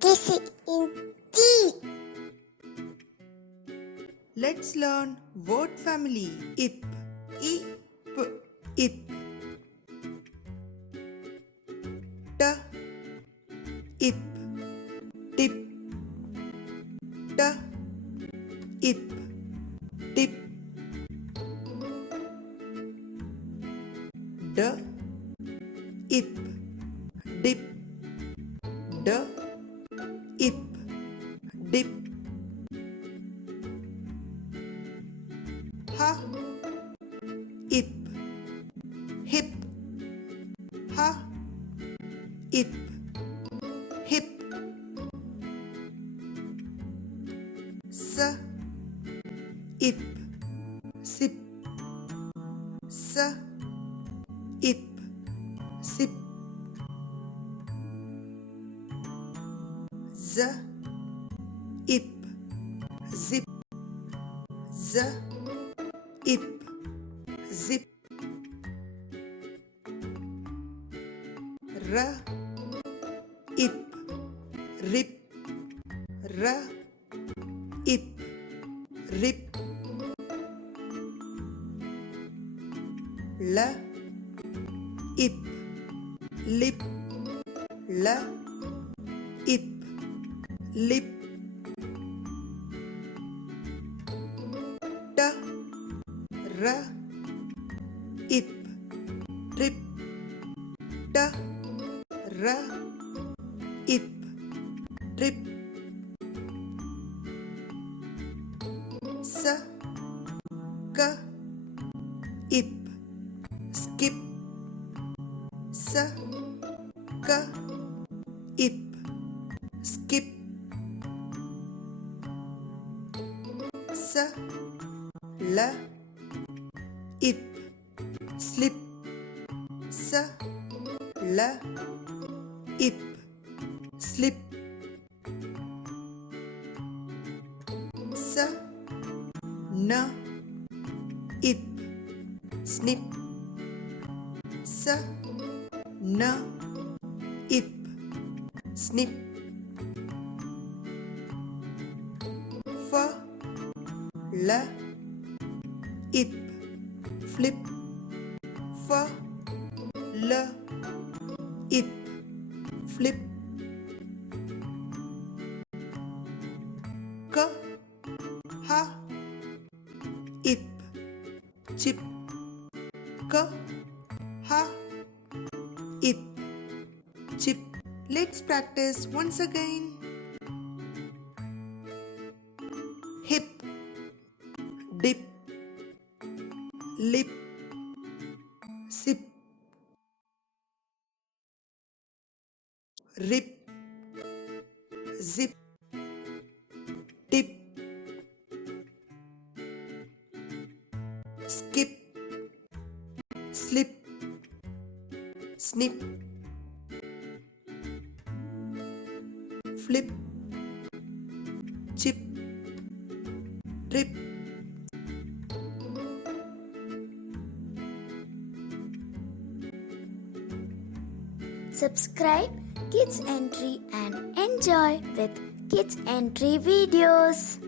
kissing in tea. Let's learn word family. Ip, ip. T, ip, tip. T, ip, tip. D, ip, dip. D, ip, dip. Ha, ip, hip. Ha, ip, hip. S, ip, sip. S, ip, sip. Z, ip, zip. Z, ip, zip. R, ip, rip. R, ip, rip. L, ip, lip. L, ip, lip. T, r, ip, trip. T, r, ip, trip. S, k, ip, skip. S, k, ip, skip. S, l, ip, slip. S, l, ip, slip. S, n, ip, snip. S, n, ip, snip. F, l, ip, flip. F, l, ip, flip. K, h, ip, chip. K, h, ip, chip. Let's practice once again. Hip, dip, lip, sip. Rip, zip, tip. Skip, slip, snip. Flip, chip, trip. Subscribe Kids Entry and enjoy with Kids Entry videos.